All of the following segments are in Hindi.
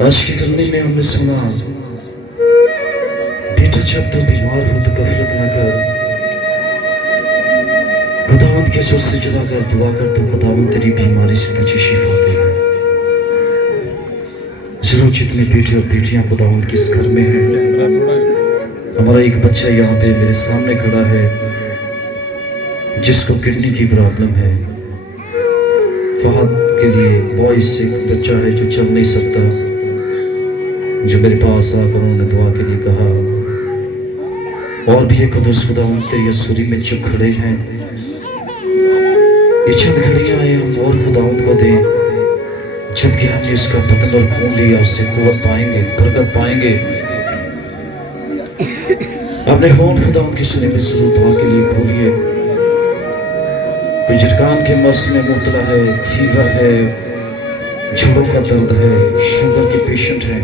आज की कहानी में हमने सुना, बेटा जब तू बीमार हो तो गफलत न कर, खुदावंद के जोर से जुदा कर दुआ कर तो खुदावंद तेरी बीमारी से तुझे शिफा देगा। जरूर जितने बेटे और बेटियां खुदावंद के इस घर में हैं, हमारा एक बच्चा यहाँ पे मेरे सामने खड़ा है जिसको किडनी की प्रॉब्लम है। फहद के लिए बॉयज से एक बच्चा है जो चल नहीं सकता, जो मेरे पास आकर उन्होंने दुआ के लिए कहा। और भी एक खुदा तेरी यसूरी में जो खड़े हैं, ये चंद घड़ियां आए हम और खुदावंद को दें, जबकि हमने इसका बदन और खून लिया, उससे कुव्वत पाएंगे, बरकत पाएंगे। अपने होंठ खुदावंद की सुनी में जरूर दुआ के लिए खोलिए। कोई जरकान के मर्ज में मुबतला है, फीवर है, जोड़ों का दर्द है, शुगर के पेशेंट है,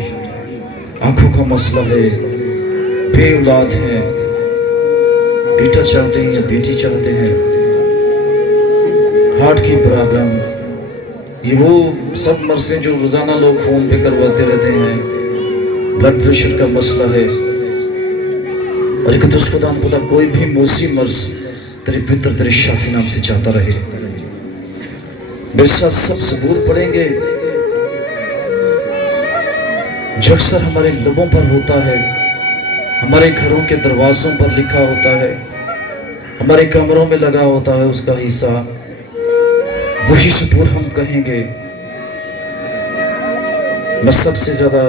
आंखों का मसला है, बे औलाद है, बेटा चाहते हैं या बेटी चाहते हैं, हार्ट की प्रॉब्लम, ये वो सब मर्ज़ें जो रोजाना लोग फोन पे करवाते रहते हैं, ब्लड प्रेशर का मसला है। और एक तो उसको दान पता कोई भी मौसी मर्ज तेरे पितर तेरे शाफी नाम से चाहता रहे। मेरे साथ सब सबूत पढ़ेंगे जो अक्सर हमारे लबों पर होता है, हमारे घरों के दरवाजों पर लिखा होता है, हमारे कमरों में लगा होता है, उसका हिस्सा वही सबूत हम कहेंगे। मैं सबसे ज्यादा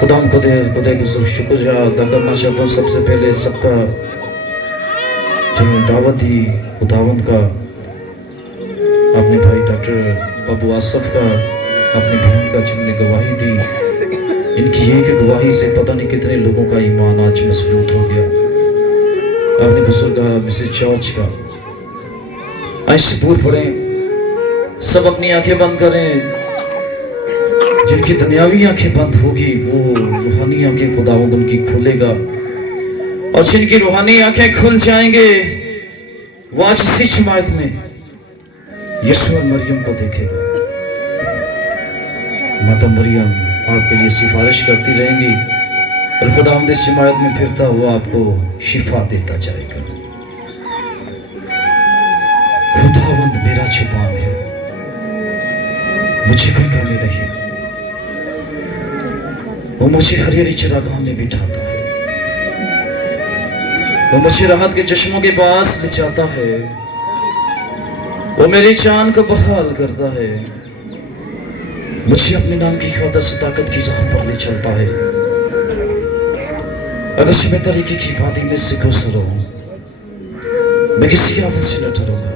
खुदा को दे शुक्रिया अदा करना चाहता हूँ। सबसे पहले सबका जो दावत दी खुदावंद का, अपने भाई डॉक्टर बाबू आसफ का, अपनी बहन का जिन्होंने गवाही दी, इनकी एक गवाही से पता नहीं कितने लोगों का ईमान आज मजबूत हो गया। अपने बुजुर्ग मिसेस जॉर्ज का आज सबूत पढ़ें, सब अपनी आंखें बंद करें। जिनकी दुनियावी आंखें बंद होगी वो रूहानी आंखें खुदावंद उनकी खोलेगा, और जिनकी रूहानी आंखें खुल जाएंगे वो आज इसी जमात में यीशु और मरियम को देखेगा। माता मरियम आपके लिए सिफारिश करती रहेंगी और खुदावंद इस जमात में फिरता हुआ आपको शिफा देता जाएगा। खुदावंद मेरा जुबान है, मुझे कोई कमी नहीं, वो मुझे हरी चरागाह में बिठाता है, वो मुझे राहत के चश्मों के पास ले जाता है, वो मेरी जान को बहाल करता है, मुझे अपने नाम की खातिर सदाकत की राह पर ले चलता है। अगर मैं तरीके की वादी में से गुजरूं, मैं किसी आफत से न डरूंगा,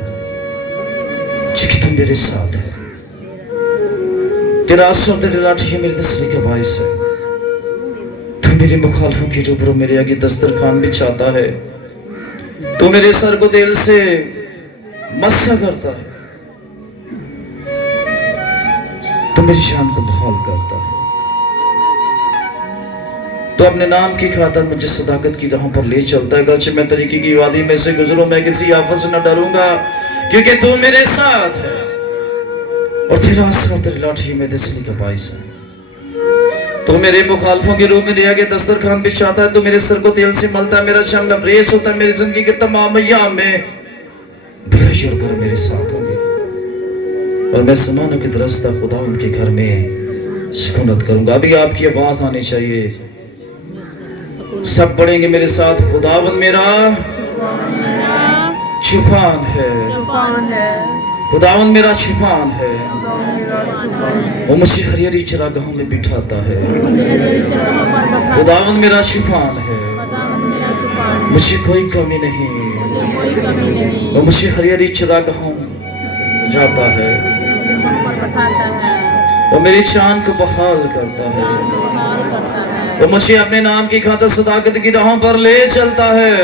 क्योंकि तुम मेरे साथ है। तेरा आंसू और तेरी लाठी मेरे तसल्ली का बाइस है। तू मेरे मुखालफों की रूबरू मेरे आगे दस्तरखान बिछाता है, तू मेरे सर को दिल से मस्सा करता है, तो मेरी शान को बहाल करता है। तो अपने नाम की खातिर मुझे सदाकत की राहों पर ले चलता है। गलचे मैं तरीके की वादी में से गुजरूं, मैं किसी आफत से न डरूंगा, क्योंकि तू मेरे साथ है, और तेरा आंसू और तेरी लाठी में तसल्ली का बाइस है। तो मेरे मुखालफों के रूप में ले आके दस्तरखान बिछाता है, तो मेरे सर को तेल से मलता है, मेरा चंग लबरेज होता है, मेरी जिंदगी के तमाम अय्याम में भलाई और करम मेरे साथ होंगे, और मैं ज़मानों की दरस्ता खुदा उनके घर में सुकूनत करूंगा। अभी आपकी आवाज आनी चाहिए, सब पढ़ेंगे मेरे साथ। खुदावंद मेरा जुबान है, खुदावंद मेरा जुबान है, वो मुझे हरी चरागाहों में बिठाता है। खुदावंद मेरा जुबान है, मुझे कोई कमी नहीं, वो मुझे हरी चरागाहों जाता है, वो मेरी शान को बहाल करता है, वो मुझे अपने नाम की खातिर सदाकत की राहों पर ले चलता है।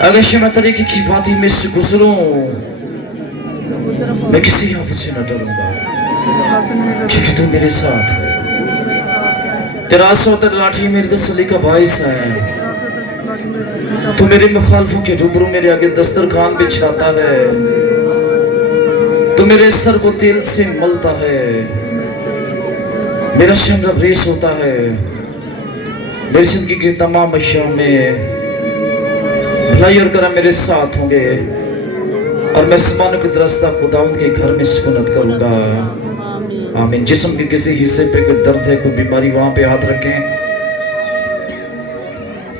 अगर मैं तरीके की वादी में से गुजरूं, मैं किसी आफत से न डरूंगा, क्योंकि तू मेरे साथ है। तेरा आंसू और तेरी लाठी मेरी तसल्ली का बाइस है। तू मेरे मुखालफों के रूबरू मेरे आगे दस्तरखान बिछाता है, तो मेरे सर को तेल से मलता है, मेरा शंगब रेस होता है। मेरी जिंदगी की तमाम अशिया में भलाई और करम मेरे साथ होंगे और मैं समानों की दरस्ता खुदावंद के घर में सुकूनत करूंगा। आमीन। जिस्म के किसी हिस्से पे कोई दर्द है, कोई बीमारी, वहां पे हाथ रखें।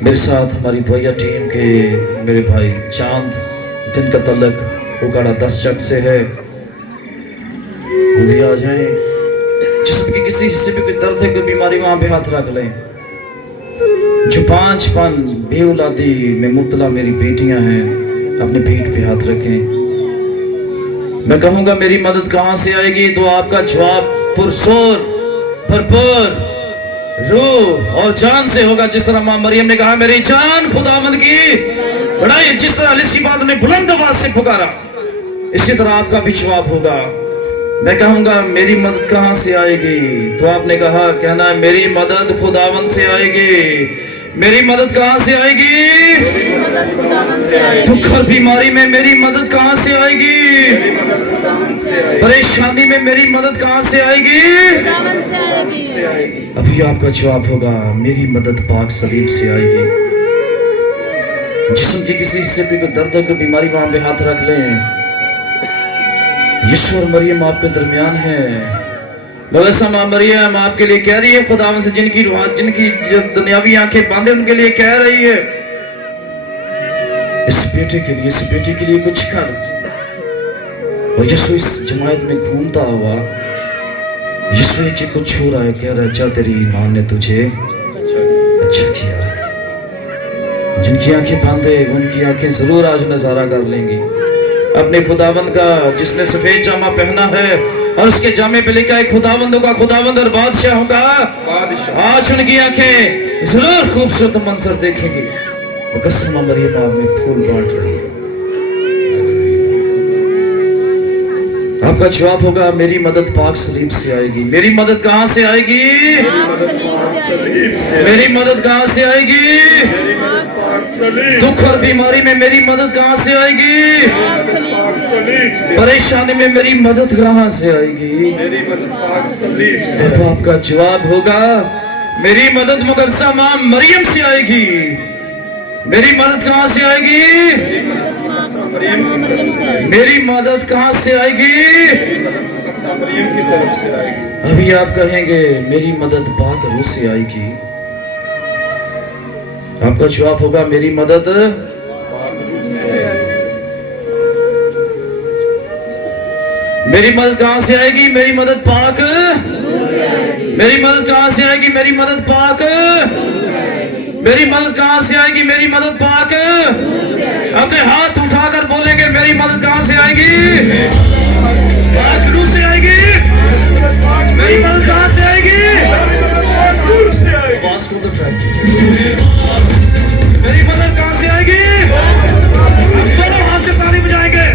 मेरे साथ हमारी दुआया टीम के मेरे भाई चांद, दिन का तलक उकाड़ा 10 चक से है, वो भी आ जाए। जिस्म के किसी हिस्से पे कोई दर्द है, कोई बीमारी, वहां पे हाथ रख लें। जो 5 बेऔलादी में मुब्तला मेरी बेटियां हैं, अपने पीठ पे हाथ रखें। मैं कहूंगा मेरी मदद कहां से आएगी, तो आपका जवाब पुरसोर भरपूर रूह और जान से होगा। जिस तरह मां मरियम ने कहा, मेरी जान खुदावंद की बड़ाई, जिस तरह अलीसिबाद ने बुलंद आवाज से पुकारा, इसी तरह आपका भी जवाब होगा। मैं कहूंगा मेरी मदद कहां से आएगी, तो आपने कहा, कहना है मेरी मदद खुदावंद से आएगी। मेरी मदद कहां से आएगी? दुख और बीमारी में मेरी मदद कहां से आएगी? परेशानी में मेरी मदद कहां से आएगी? अभी आपका जवाब होगा, मेरी मदद पाक सलीब से आएगी। जिस्म के किसी हिस्से पे कोई दर्द है, बीमारी, वहां पे हाथ रख लें। यीशु और मरियम आपके दरमियान है। ऐसा मां मरियम आपके लिए कह रही है, खुदावंद से जिनकी जो दुनियावी आंखें बंद है, उनके लिए कह रही है, इस बेटे के लिए, इस बेटी के लिए कुछ कर। और यीशु इस जमात में घूमता हुआ, यीशु एक चीज कुछ छू रहा है, कह रहा है, अच्छा तेरी मां ने तुझे अच्छा किया। जिनकी आंखें बंद है, उनकी आंखें जरूर आज नजारा कर लेंगी अपने खुदावंद का, जिसने सफेद जामा पहना है और उसके जामे पे लिखा है खुदावंदों का खुदावंद और बादशाह होगा। आज उनकी आंखें जरूर खूबसूरत मंजर देखेंगी। कसम मरियम आप में फूल बांट रही है। आपका जवाब होगा, मेरी मदद पाक सलीब से आएगी। मेरी मदद कहां से आएगी? मेरी मदद कहां से आएगी? दुख और बीमारी में मेरी मदद कहां से आएगी? परेशानी में मेरी मदद कहां से आएगी? अब आपका जवाब होगा, मेरी मदद मुकद्दसा मां मरियम से आएगी। मेरी मदद कहां से आएगी? मेरी मदद कहां से आएगी? मरियम की तरफ से आएगी। अभी आप कहेंगे, मेरी मदद पाक रूह से आएगी। आपका जवाब होगा, मेरी मदद मेरी मदद कहां से आएगी? मेरी मदद पाक। मेरी मदद कहां से आएगी? मेरी मदद पाक। मेरी मदद कहां से आएगी? मेरी मदद पाक। अपने हाथ उठाकर बोलेंगे, मेरी मदद कहां से आएगी? पाक रूह से आएगी। मेरी मदद कहां से आएगी? मेरी मदद कहां से आएगी? हम दोनों हाथ से ताली बजाएंगे।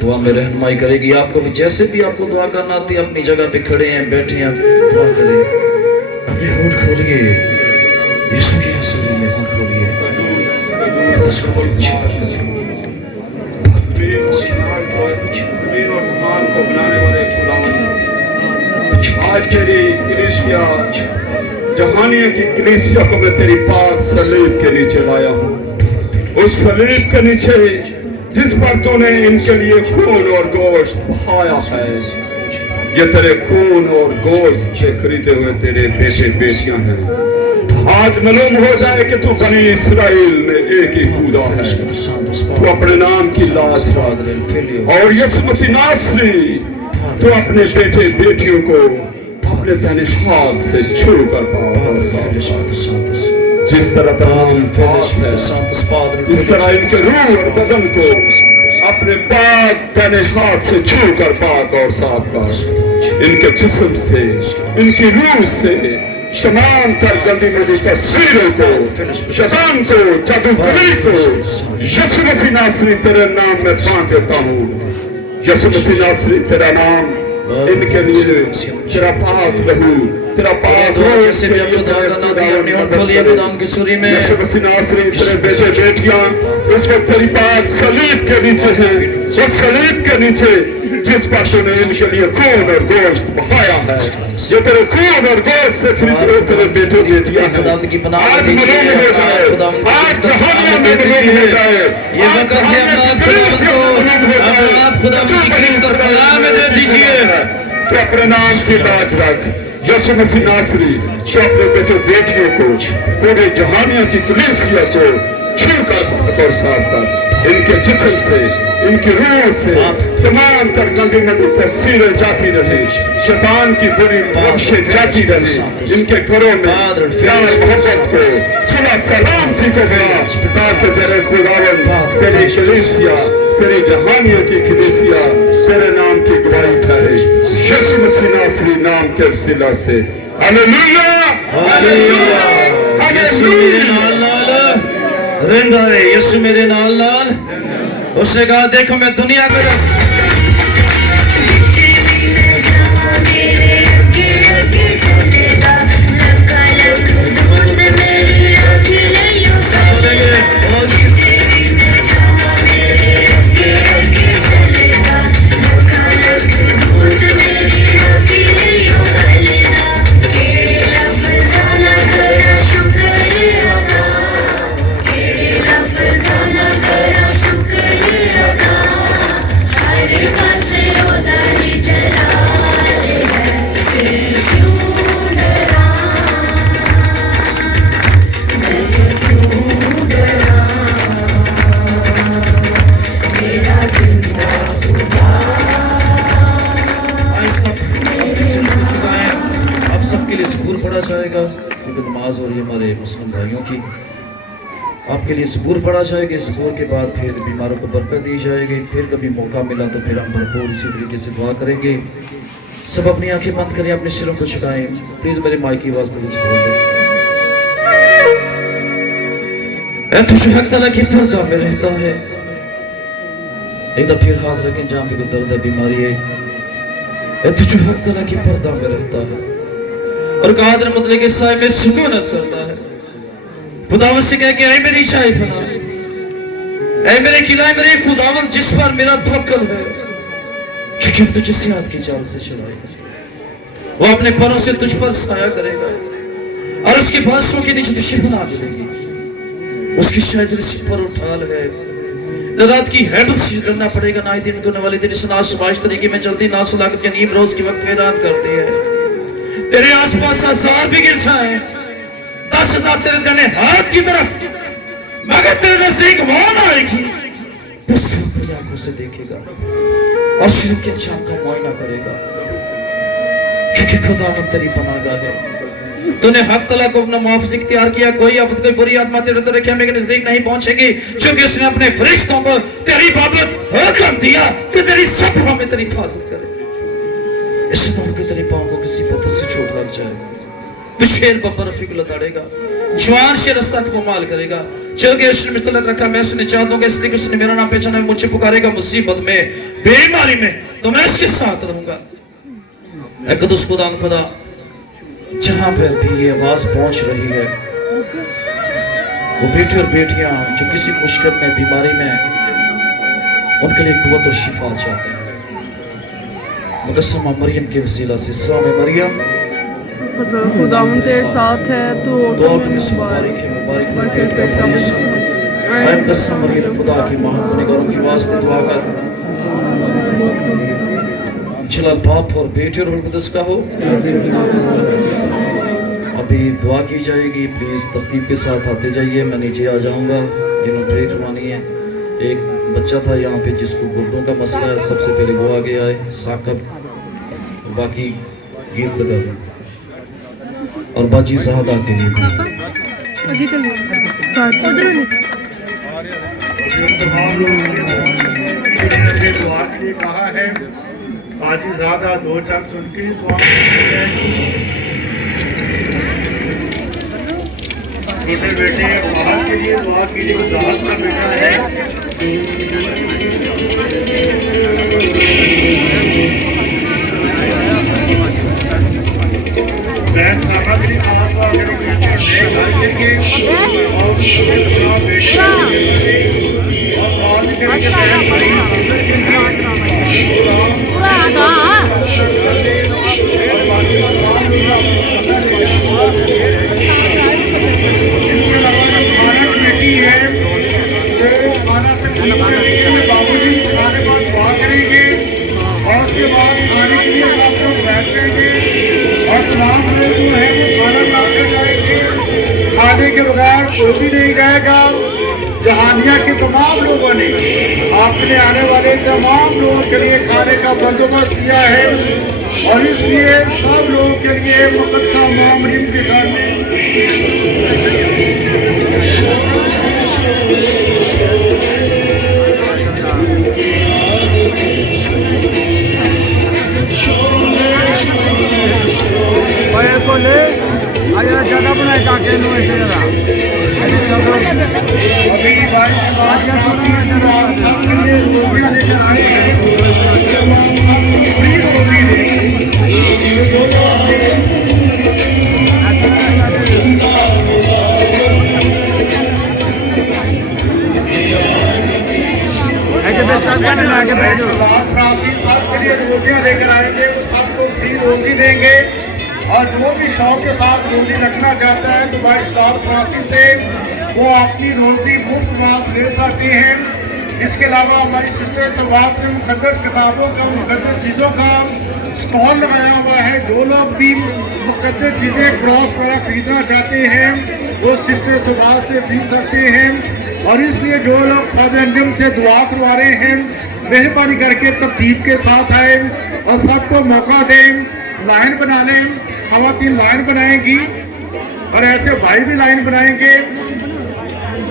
दुआ में रहनुमाई करेगी आपको भी। जैसे भी आपको दुआ करना आती है, अपनी जगह पे खड़े हैं, बैठे हैं, दुआ करें। अपने होंठ खोलिए, यीशु की हजूरी में होंठ खोलिए। आज तेरी कलीसिया, जहानिया की कलीसिया को मैं तेरी पाक सलीब के नीचे लाया हूँ। उस सलीब के नीचे जिस पर तूने इनके लिए खून और गोश्त बहाया है, ये तेरे खून और गोश्त से खरीदे हुए तेरे बेटे बेटियां हैं। आज मालूम हो जाए कि तू बनी इस्राएल में एक ही खुदा है। तू अपने नाम की लाज रख, और यीशु मसीह नासरी तू अपने बेटे बेटियों को अपने दाहिने हाथ से छू कर पाओ। जिस तरह तमाम पाप है, इस तरह इनके रूह और बदन को अपने पाक दाहिने हाथ से छू कर पाक और साफ कर। इनके जिस्म से, इनकी रूह से तमाम तर गंदी मेरी तस्वीरों को, शैतान को, जादूगरी को यीशु मसीह नासरी तेरे नाम में बांध देता हूँ। यीशु मसीह नासरी तेरा नाम इनके लिए, तेरा पाक लहू, तेरा पाक लहू, जैसे भी आपको दुआ करना दी अपने होंठ खोलिए खुदाम की सूरी में। यीशु मसीह नासरी तेरे बेटे बेटियां इस वक्त तेरी पाक सलीब के नीचे हैं। उस सलीब के नीचे जिस पर तूने इनके लिए खून और गोश्त बहाया है, ये तेरे खून और गोश्त से खरीदे तेरे बेटे बेटियां हैं। आज मालूम हो जाए, आज जहन्नम में मालूम हो जाए, ये वक्त है आप खुदा की खरीद कर खुदा में दे दीजिए। तो अपने नाम की लाज रख। यीशु मसीह नासरी तो अपने बेटे बेटियों को, पूरे जहानिया की कलीसिया को छू कर और साफ कर। इनके जिस्म से, इनकी रूह से तमाम तर गंदी मंदी तस्वीरें जाती रहे, शैतान की बुरी रख्शें जाती रहे। इनके घरों में प्यार मोहब्बत को, सुलह सलामती को बना, ताकि तेरे खुदावन, तेरी कलीसिया, तेरी जहानिया की कलीसिया तेरे नाम की गवाही ठहरे। यीशु मसीह नासरी नाम के वसीला से हालेलुया, हालेलुया, हालेलुया। रिंदा है यीशु मेरे नाल नाल। उसने कहा देखो मैं दुनिया में पढ़ा जाएगा, क्योंकि नमाज हो रही है हमारे मुस्लिम भाइयों की। आपके लिए ज़बूर पढ़ा जाएगा, ज़बूर के बाद फिर बीमारों को बरकत दी जाएगी। फिर कभी मौका मिला तो फिर हम भरपूर इसी तरीके से दुआ करेंगे। सब अपनी आंखें बंद करें, अपने सिरों को झुकाएं। प्लीज़ मेरे माइक की आवाज़ थोड़ी सी बोल दें। तू जो हक तला की पर्दा में रहता है, एक दफा फिर हाथ रखें जहाँ पे कोई दर्द है, बीमारी है। तू जो हक तला की पर्दा में रहता है और कादर मुतलक के साए में सुकून करता है। खुदावंद से कह के ऐ मेरी शाही फना, ऐ मेरे किला, मेरे खुदावंद जिस पर मेरा तवक्कल है, जो तुझे सियात की चाल से चलाएगा, वो अपने परों से तुझ पर साया करेगा और उसके बांसों के नीचे तुझे बना देगी। उसकी शायद रिस्क पर उठाल है, न रात की हैबत से करना पड़ेगा, ना ही दिन को, न वाले तेरी सनाश तरीके में चलती, ना सलाखत के नीम रोज के वक्त मैदान करती है। तेरे आसपास 1000 भी गिर जाए, 10,000 तेरे दाहिने हाथ की तरफ, मगर तेरे नजदीक वो ना आएगी। खुद आंखों से देखेगा और सिर्फ के चाम का मुआयना करेगा, क्योंकि खुदावंद तेरी पनाहगाह है। तूने हक तला को अपना मुआफ़िज़ इख्तियार किया। कोई आफत, कोई बुरी आत्मा तेरे तेरे खेमे के नजदीक नहीं पहुंचेगी, क्योंकि उसने अपने फरिश्तों को तेरी बाबत हुक्म दिया कि तेरी सफरों में तेरी हिफाजत करे। इससे तो कि तेरे पांव को किसी पत्थर से चोट लग जाए, तो शेर बर्फ को लताड़ेगा, जवान शेर रास्ता को माल करेगा। क्योंकि उसने मुस्तलक रखा, मैं उसने चाहता हूँ कि इसलिए उसने मेरा नाम पहचाना, मुझे पुकारेगा मुसीबत में, बीमारी में, तो मैं इसके साथ रहूंगा। कदुस खुदा जहां पर भी ये आवाज पहुंच रही है, वो बेटे और बेटियां जो किसी मुश्किल में, बीमारी में, उनके लिए कुव्वत और शिफा चाहते हैं। मुकस्समा मरियम के वसीला से सलाम मरियम, खुदावंद तेरे साथ है, तू दुआ में मुबारक है, मुबारक तेरे पेट का यीशु। ऐ मुकस्सम मरियम, खुदा की मां, गुनहगारों की वास्ते दुआ कर। जलाल बाप और बेटे और रूह कुद्दस का हो। अभी दुआ की जाएगी, प्लीज़ तरतीब के साथ आते जाइए। मैं नीचे आ जाऊंगा, जिन्होंने प्रे करवानी है। एक बच्चा था यहाँ पे जिसको गुर्दों का मसला है, सबसे पहले वो आगे आए, साकब, बाकी गीत लगा दें और बाजी ज़हादा के लिए कहा है। बाजी ज़्यादा 2 चार सुन के छोटे बेटे बाहर के लिए दुआ कीजिए, जहाज का बेटा है। बहन सामग्री के बगैर कोई भी नहीं जाएगा। जहानिया के तमाम लोगों ने आपने आने वाले तमाम लोगों के लिए खाने का बंदोबस्त किया है और इसलिए सब लोगों के लिए मुकद्दसा मामरीन के घर में जगह बनाए ताकि अभी बारिश लेकर आए हैं। सबके लिए रोजियां लेकर आएंगे, वो सब लोग फ्री रोजी देंगे और जो भी शौक के साथ रोजी रखना चाहता है तो भाई स्टार फ्रांसी से वो अपनी रोजी मुफ्त वहाँ से ले सकते हैं। इसके अलावा हमारी सिस्टर सवात ने मुकद्दस किताबों का, मुकद्दस चीज़ों का स्टॉल लगाया हुआ है। जो लोग भी मुकद्दस चीज़ें क्रॉस वगैरह खरीदना चाहते हैं वो सिस्टर सवात से खरीद सकते हैं। और इसलिए जो लोग क़ाज़ी अंजुम से दुआ करवा रहे हैं, मेहरबानी करके तरतीब के साथ आए और सबको मौका दें। लाइन बना लें, खवातीन लाइन बनाएंगी और ऐसे भाई भी लाइन बनाएंगे,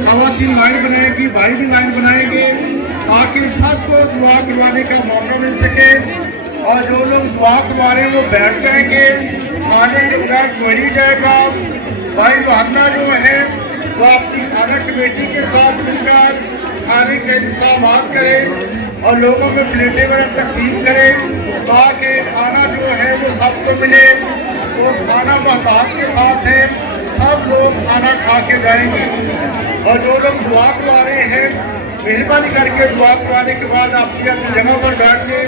खवातीन लाइन बनाएंगी, भाई भी लाइन बनाएंगे, ताकि सबको दुआ करवाने का मौका मिल सके। और जो लोग दुआ करवा रहे हैं वो बैठ जाएंगे, खाने के बाद बढ़ी जाएगा। भाई बहाना जो है वो अपनी खाना कमेटी के साथ मिलकर खाने के इंतजाम करें और लोगों में प्लेटें वगैरह तकसीम करें, ताकि खाना जो है वो सबको मिले। वो खाना महताब के साथ है, सब लोग खाना खा के जाएंगे। और जो लोग दुआ करवा रहे हैं मेहरबानी करके दुआ करवाने के बाद अपनी अपनी जगह पर बैठ जाए।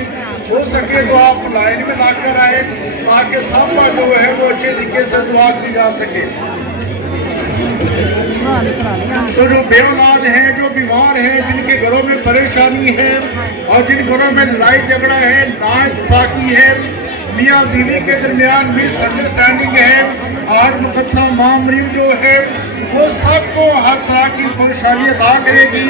हो सके तो आप लाइन में लाकर आए, ताकि सबका जो है वो अच्छे तरीके से दुआ की जा सके। तो जो बेऔलाद हैं, जो बीमार हैं, जिनके घरों में परेशानी है और जिन घरों में लड़ाई झगड़ा है, नाइतफाकी है, मियाँ बीवी के दरमियान मिसअंडरस्टैंडिंग है, आज मुकद्दसा मामरीम जो है वो सबको हर तरह की परेशानी अदा करेगी।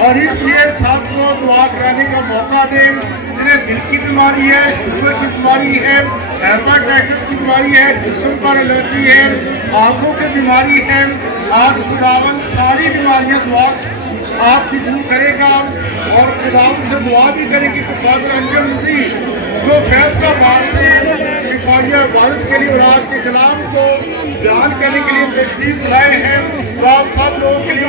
और इसलिए सबको दुआ कराने का मौका दें। जिन्हें दिल की बीमारी है, शुगर की बीमारी है, हेपेटाइटिस की बीमारी है, जिस्म पर एलर्जी है, आंखों की बीमारी है, आज खुदावन सारी बीमारियां दुआ आपकी दूर करेगा। और खुदावन से दुआ भी करेगी कि फादर अंजम मसीह जो फैसलाबाद से शिफाइया इबादत के लिए और आपके कलाम को बयान करने के लिए तशरीफ लाए हैं, वो आप सब लोगों के लिए